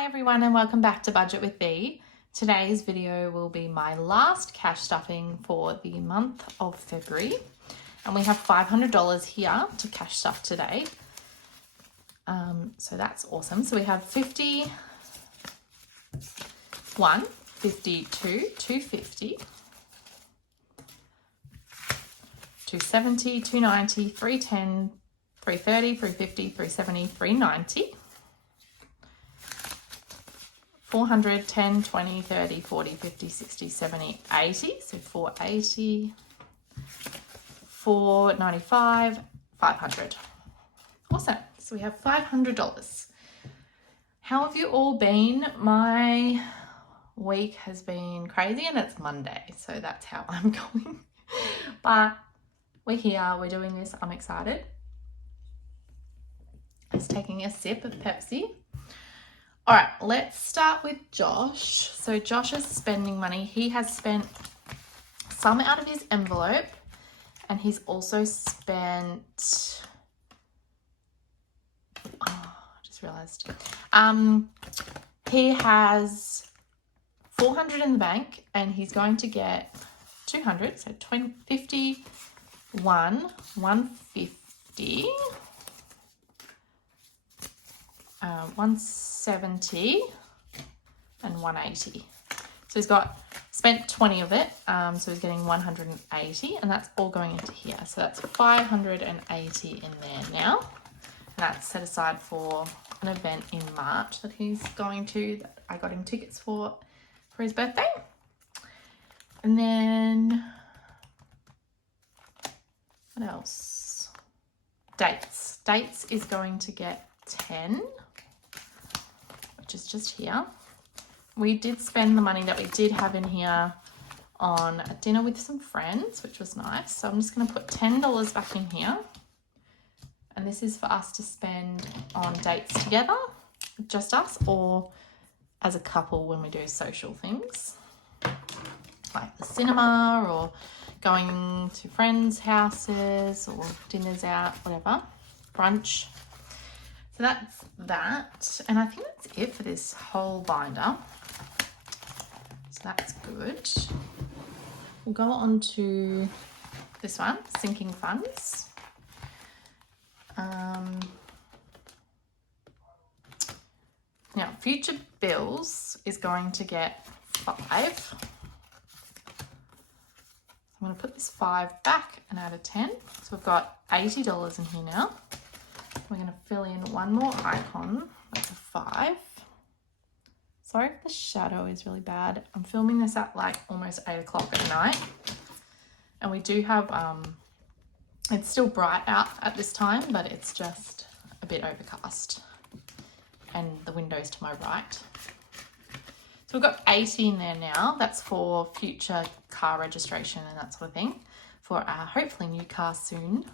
Hi everyone and welcome back to Budget with Bee. Today's video will be my last cash stuffing for the month of February, and we have $500 here to cash stuff today. So that's awesome. So we have 51, 52, 250, 270, 290, 310, 330, 350, 370, 390. 400, 10, 20, 30, 40, 50, 60, 70, 80. So 480, 495, 500. Awesome. So we have $500. How have you all been? My week has been crazy and it's Monday, so that's how I'm going. But we're here, we're doing this, I'm excited. Just taking a sip of Pepsi. All right, let's start with Josh. So Josh is spending money. He has spent some out of his envelope, and he's also spent, I just realized, he has 400 in the bank, and he's going to get 200, so 51, 150, 170 and 180. So he's spent 20 of it, so he's getting 180, and that's all going into here. So that's 580 in there now, and that's set aside for an event in March that he's going to, that I got him tickets for his birthday. And then what else? Dates is going to get 10, which is just here. We did spend the money that we did have in here on a dinner with some friends, which was nice. So I'm just going to put $10 back in here. And this is for us to spend on dates together, just us, or as a couple when we do social things, like the cinema or going to friends' houses or dinners out, whatever, brunch. So that's that, and I think that's it for this whole binder. So that's good. We'll go on to this one, sinking funds. Now, future bills is going to get 5. I'm going to put this 5 back and add a 10. So we've got $80 in here now. We're going to fill in one more icon. That's a 5. Sorry if the shadow is really bad. I'm filming this at like almost 8 o'clock at night. And we do have, it's still bright out at this time, but it's just a bit overcast. And the window's to my right. So we've got 80 in there now. That's for future car registration and that sort of thing. For our hopefully new car soon.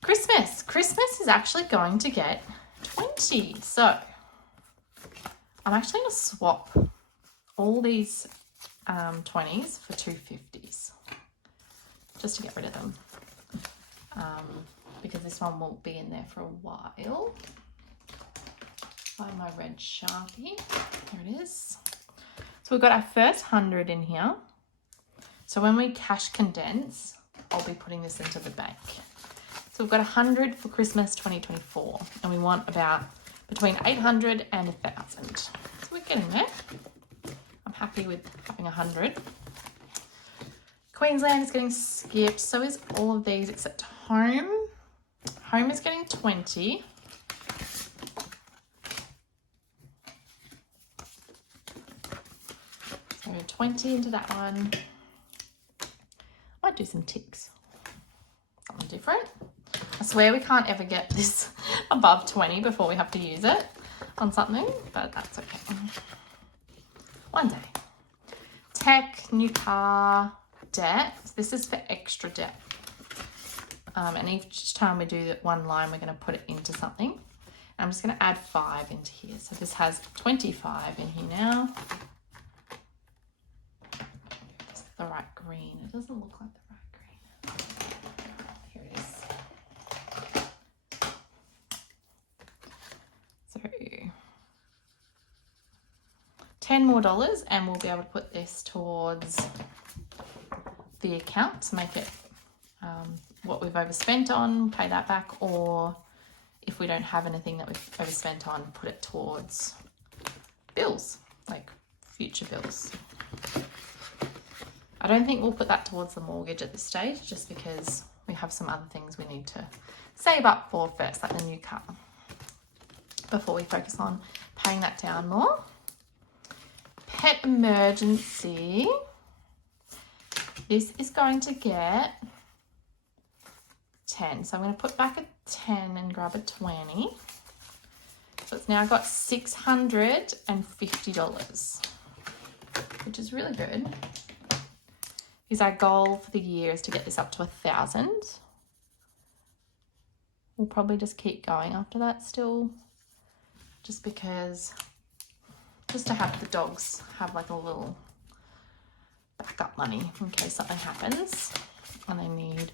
Christmas is actually going to get 20. So I'm actually going to swap all these 20s for 250s just to get rid of them, because this one won't be in there for a while. Find my red Sharpie. There it is. So we've got our first 100 in here. So when we cash condense, I'll be putting this into the bank. So we've got 100 for Christmas 2024, and we want about between 800 and 1,000. So we're getting there. I'm happy with having 100. Queensland is getting skipped. So is all of these except home. Home is getting 20. So 20 into that one. Might do some ticks. Something different. I swear we can't ever get this above 20 before we have to use it on something, but that's okay. One day. Tech, new car, debt. This is for extra debt. And each time we do that one line, we're going to put it into something. I'm just going to add 5 into here. So this has 25 in here now. This is the right green. It doesn't look like the right green. Here it is. So $10 more, and we'll be able to put this towards the account to make it what we've overspent on, pay that back, or if we don't have anything that we've overspent on, put it towards bills, like future bills. I don't think we'll put that towards the mortgage at this stage, just because we have some other things we need to save up for first, like the new car, before we focus on paying that down more. Pet emergency. This is going to get 10. So I'm going to put back a 10 and grab a 20. So it's now got $650, which is really good. Because our goal for the year is to get this up to 1,000. We'll probably just keep going after that still, just because, just to have the dogs have like a little backup money in case something happens and they need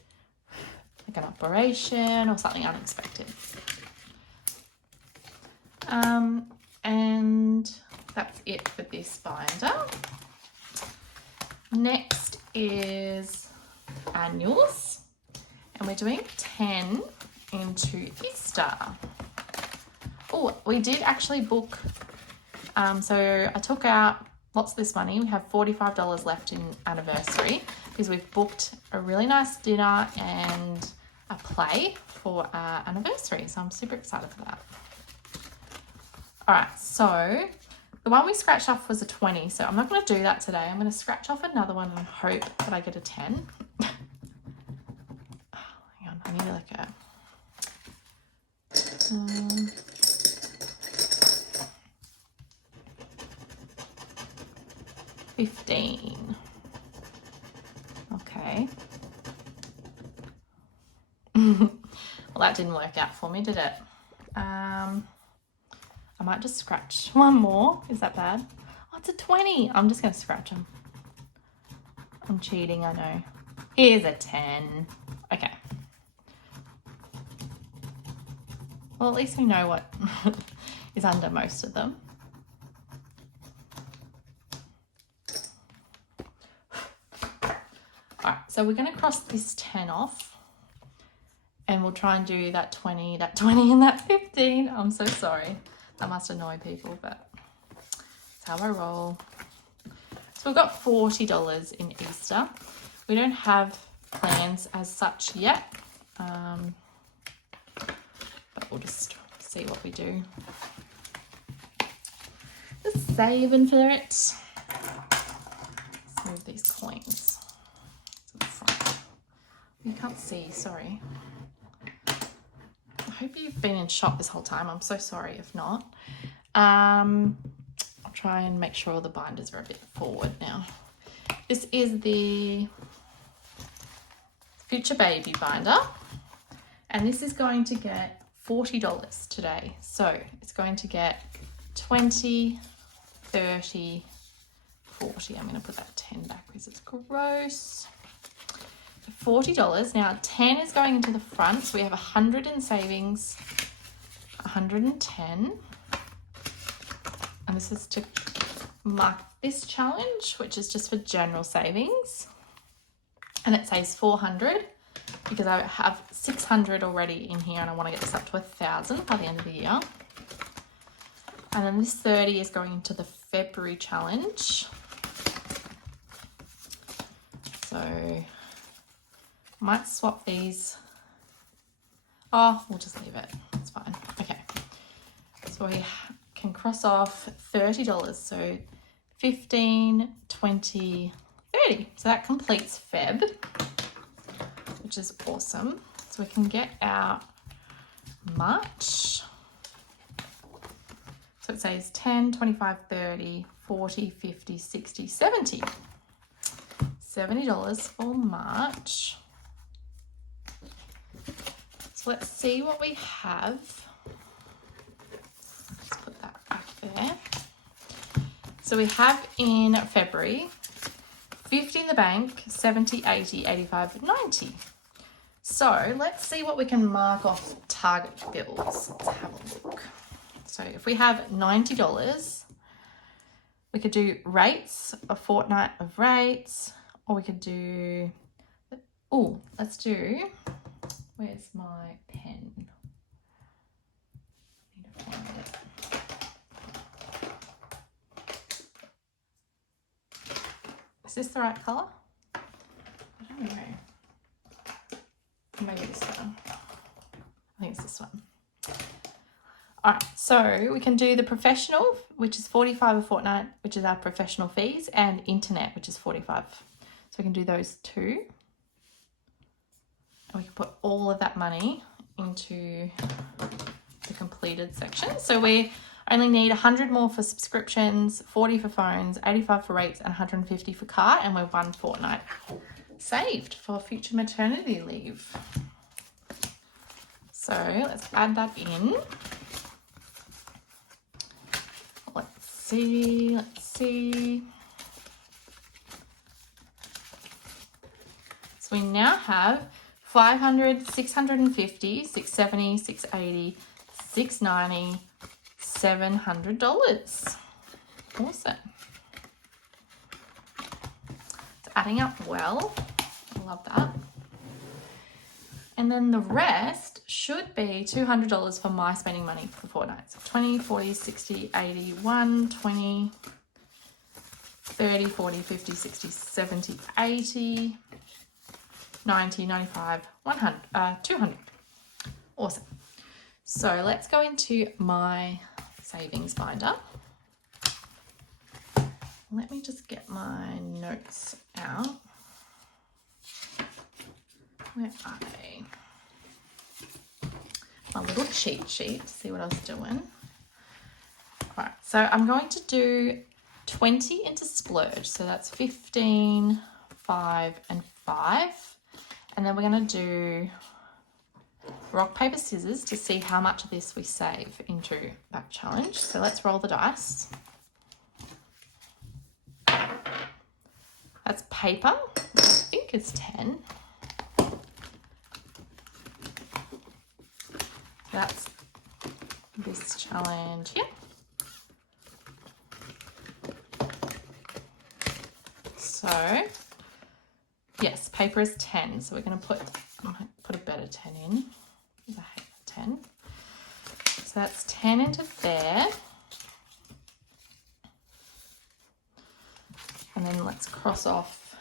like an operation or something unexpected. And that's it for this binder. Next is annuals, and we're doing 10 into Easter. Oh, we did actually book, so I took out lots of this money. We have $45 left in anniversary because we've booked a really nice dinner and a play for our anniversary. So I'm super excited for that. All right, so the one we scratched off was a 20. So I'm not going to do that today. I'm going to scratch off another one and hope that I get a 10. Hang on, I need to look at 15. Okay. Well, that didn't work out for me, did it? I might just scratch one more. Is that bad? Oh, it's a 20. I'm just going to scratch them. I'm cheating, I know. Here's a 10. Okay. Well, at least we know what is under most of them. All right, so we're going to cross this 10 off, and we'll try and do that 20, and that 15. I'm so sorry. That must annoy people, but that's how I roll. So we've got $40 in Easter. We don't have plans as such yet, but we'll just see what we do. Just saving for it. Let's move these coins to the front. You can't see, sorry. I hope you've been in shop this whole time. I'm so sorry if not. I'll try and make sure all the binders are a bit forward now. This is the Future Baby binder, and this is going to get $40 today. So it's going to get 20, 30, 40. I'm going to put that 10 back because it's gross. $40. Now 10 is going into the front, so we have 100 in savings, 110, and this is to mark this challenge, which is just for general savings, and it says 400 because I have 600 already in here and I want to get this up to 1,000 by the end of the year. And then this 30 is going into the February challenge, so might swap these. Oh, we'll just leave it. It's fine. Okay. So we can cross off $30. So 15, 20, 30. So that completes Feb, which is awesome. So we can get out March. So it says 10, 25, 30, 40, 50, 60, 70. $70 for March. So let's see what we have. Let's put that back there. So we have in February 50 in the bank, 70, 80, 85, 90. So let's see what we can mark off target bills. Let's have a look. So if we have $90, we We could do rates, a fortnight of rates, or we could do, oh, let's do, where's my pen? I need to find it. Is this the right colour? I don't know. Maybe this one. I think it's this one. All right, so we can do the professional, which is 45 a fortnight, which is our professional fees, and internet, which is 45. So we can do those two. And we can put all of that money into the completed section. So we only need 100 more for subscriptions, 40 for phones, 85 for rates, and 150 for car, and we're 1 fortnight saved for future maternity leave. So let's add that in. Let's see. So we now have 500, 650, 670, 680, 690, $700. Awesome. It's adding up well. I love that. And then the rest should be $200 for my spending money for the fortnight. So 20, 40, 60, 80, 1, 20, 30, 40, 50, 60, 70, 80, 90, 95, 100, 200. Awesome. So let's go into my savings binder. Let me just get my notes out. Where are they? My little cheat sheet to see what I was doing. All right, so I'm going to do 20 into splurge. So that's 15, 5, and 5. And then we're going to do rock, paper, scissors to see how much of this we save into that challenge. So let's roll the dice. That's paper, I think it's 10. That's this challenge here. So, yes, paper is 10. So we're going to put a better 10 in, because I hate the 10. So that's 10 into there. And then let's cross off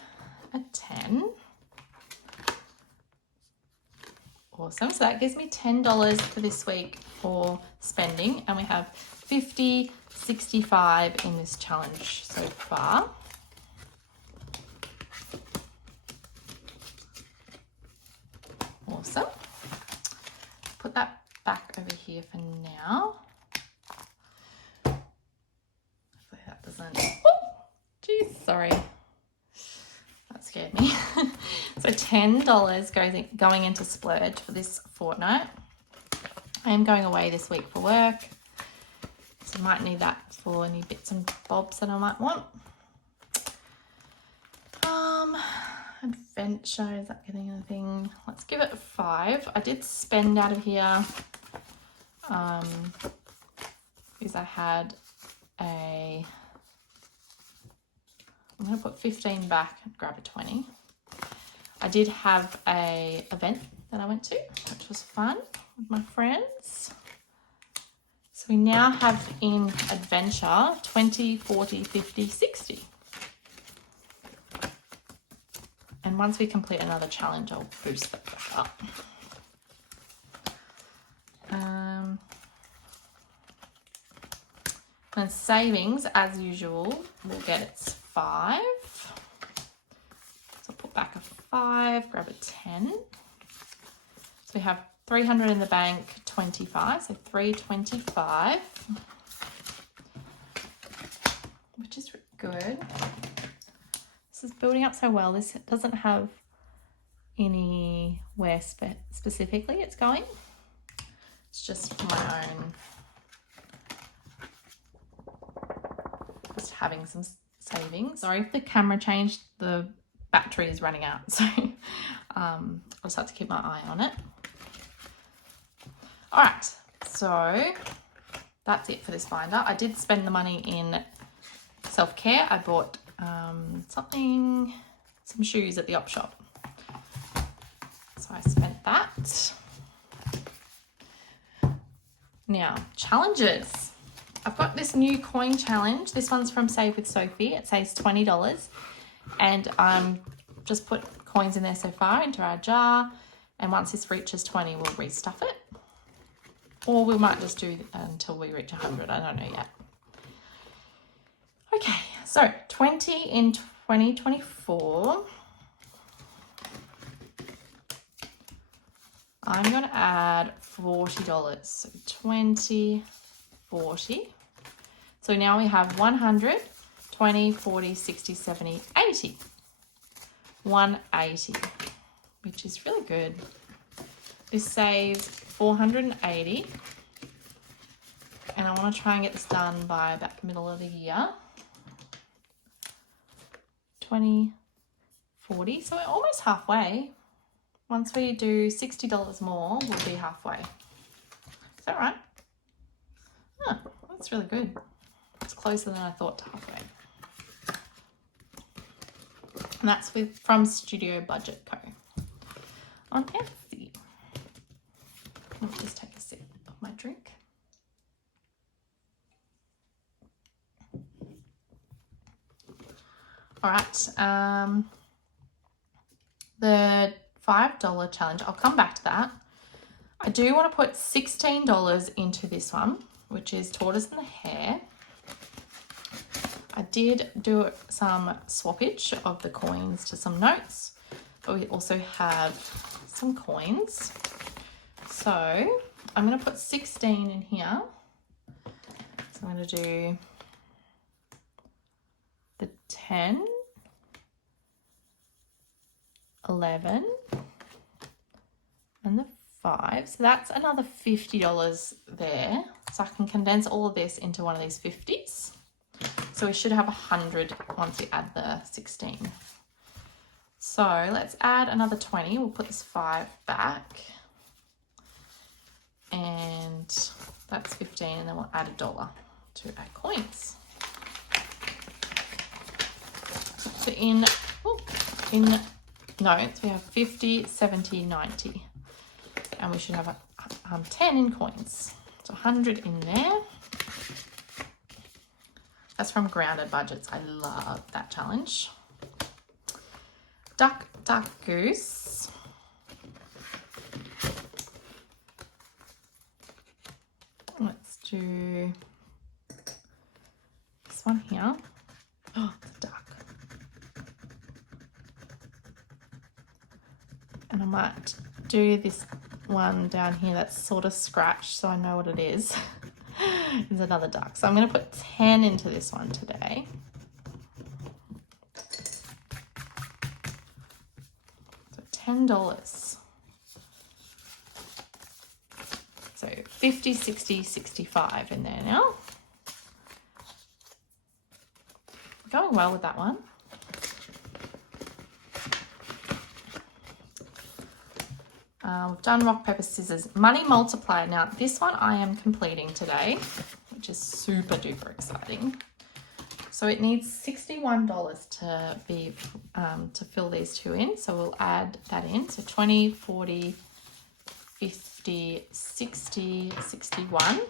a 10. Awesome. So that gives me $10 for this week for spending. And we have 50, 65 in this challenge so far. Awesome. Put that back over here for now. Hopefully that doesn't... Oh, geez, sorry. That scared me. So $10 going into splurge for this fortnight. I am going away this week for work, so I might need that for any bits and bobs that I might want. Adventure, is that getting anything? Let's give it a 5. I did spend out of here because I had I'm going to put 15 back and grab a 20. I did have a event that I went to, which was fun with my friends. So we now have in adventure 20, 40, 50, 60. And once we complete another challenge, I'll boost that back up. And savings, as usual, we'll get its 5. So I'll put back a 5, grab a 10. So we have 300 in the bank, 25, so 325, which is good. This is building up so well. This doesn't have anywhere specifically it's going. It's just my own, just having some savings. Sorry if the camera changed, the battery is running out, so I'll just have to keep my eye on it. All right, so that's it for this binder. I did spend the money in self-care, I bought some shoes at the op shop. So I spent that. Now, challenges. I've got this new coin challenge. This one's from Save with Sophie. It says $20. And I'm just put coins in there so far into our jar. And once this reaches 20, we'll restuff it. Or we might just do until we reach 100. I don't know yet. Okay, so 20 in 2024. I'm going to add $40. So 20, 40. So now we have 100, 20, 40, 60, 70, 80. 180, which is really good. This saves 480. And I want to try and get this done by about the middle of the year. 20, 40. So we're almost halfway. Once we do $60 more, we'll be halfway. Is that right? Oh, that's really good. It's closer than I thought to halfway. And that's from Studio Budget Co. on Etsy. Let me just take a sip of my drink. All right. The $5 challenge, I'll come back to that. I do want to put $16 into this one, which is Tortoise and the Hare. I did do some swappage of the coins to some notes, but we also have some coins. So I'm going to put 16 in here. So I'm going to do the 10, 11, and the 5. So that's another $50 there. So I can condense all of this into one of these 50s. So we should have 100 once we add the 16. So let's add another 20. We'll put this 5 back. And that's 15, and then we'll add $1 to our coins. So in notes, we have 50, 70, 90. And we should have 10 in coins. So 100 in there. That's from Grounded Budgets. I love that challenge. Duck, Duck, Goose. Let's do this one here. Oh, the duck. And I might do this one down here that's sort of scratched so I know what it is. It's another duck. So I'm going to put 10 into this one today. So $10. So 50, 60, 65 in there now. Going well with that one. We've done rock, paper, scissors. Money multiplier. Now, this one I am completing today, which is super duper exciting. So it needs $61 to be to fill these two in. So we'll add that in. So 20, 40, 50, 60, 61.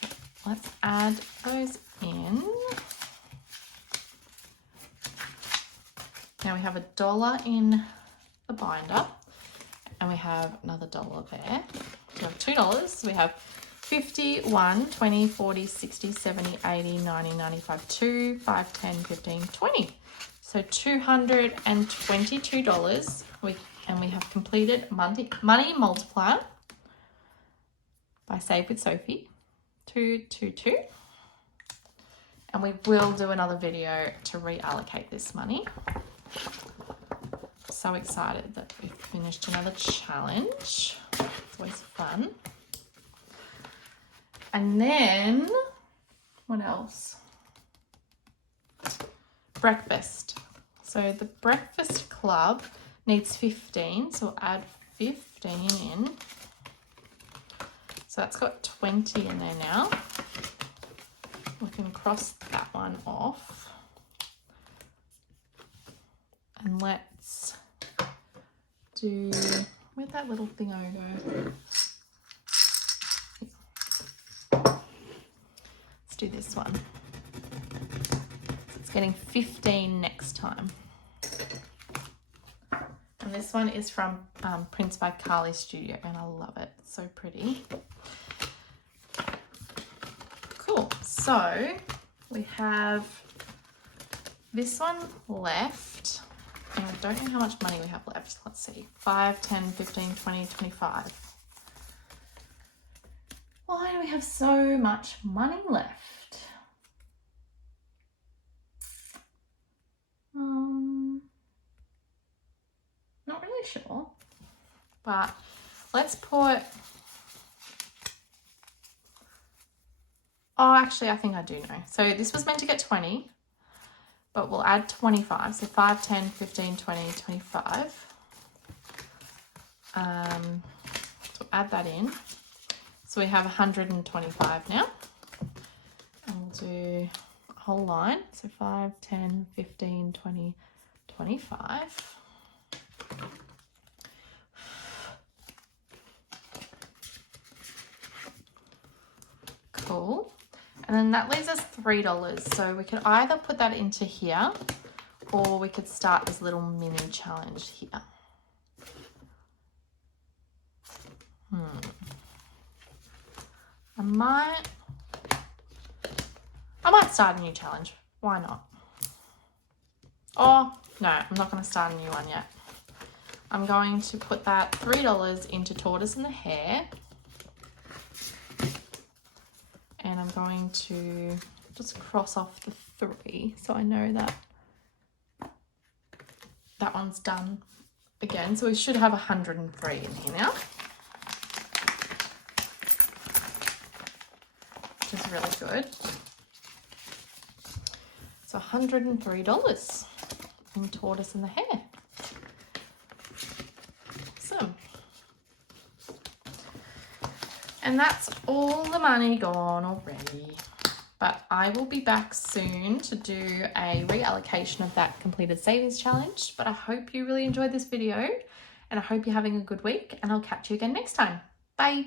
So let's add those in. Now we have $1 in the binder, and we have another $1 there. So we have $2. So we have 50, 1, 20, 40, 60, 70, 80, 90, 95, 2, 5, 10, 15, 20. So $222. And we have completed Money Multiplier by Save with Sophie. 222. And we will do another video to reallocate this money. So excited that we've finished another challenge. It's always fun. And then, what else? Breakfast. So the breakfast club needs 15, so we'll add 15 in. So that's got 20 in there now. Looking cross that one off. And let's do, where'd that little thingo go? Let's do this one. It's getting 15 next time. And this one is from Prints by Carly Studio, and I love it. It's so pretty. Cool. So we have this one left. And I don't know how much money we have left. Let's see. 5, 10, 15, 20, 25. Why do we have so much money left? Not really sure. But let's put... Oh, actually, I think I do know. So this was meant to get 20. But we'll add 25, so 5, 10, 15, 20, 25. So add that in. So we have 125 now. And we'll do a whole line. So 5, 10, 15, 20, 25. Cool. And then that leaves us $3. So we could either put that into here or we could start this little mini challenge here. I might start a new challenge. Why not? Oh, no, I'm not going to start a new one yet. I'm going to put that $3 into Tortoise and the Hare. And I'm going to just cross off the 3 so I know that that one's done again. So we should have 103 in here now, which is really good. So $103 in Tortoise and the Hare. Awesome. And that's all the money gone already. But I will be back soon to do a reallocation of that completed savings challenge. But I hope you really enjoyed this video and I hope you're having a good week, and I'll catch you again next time. Bye.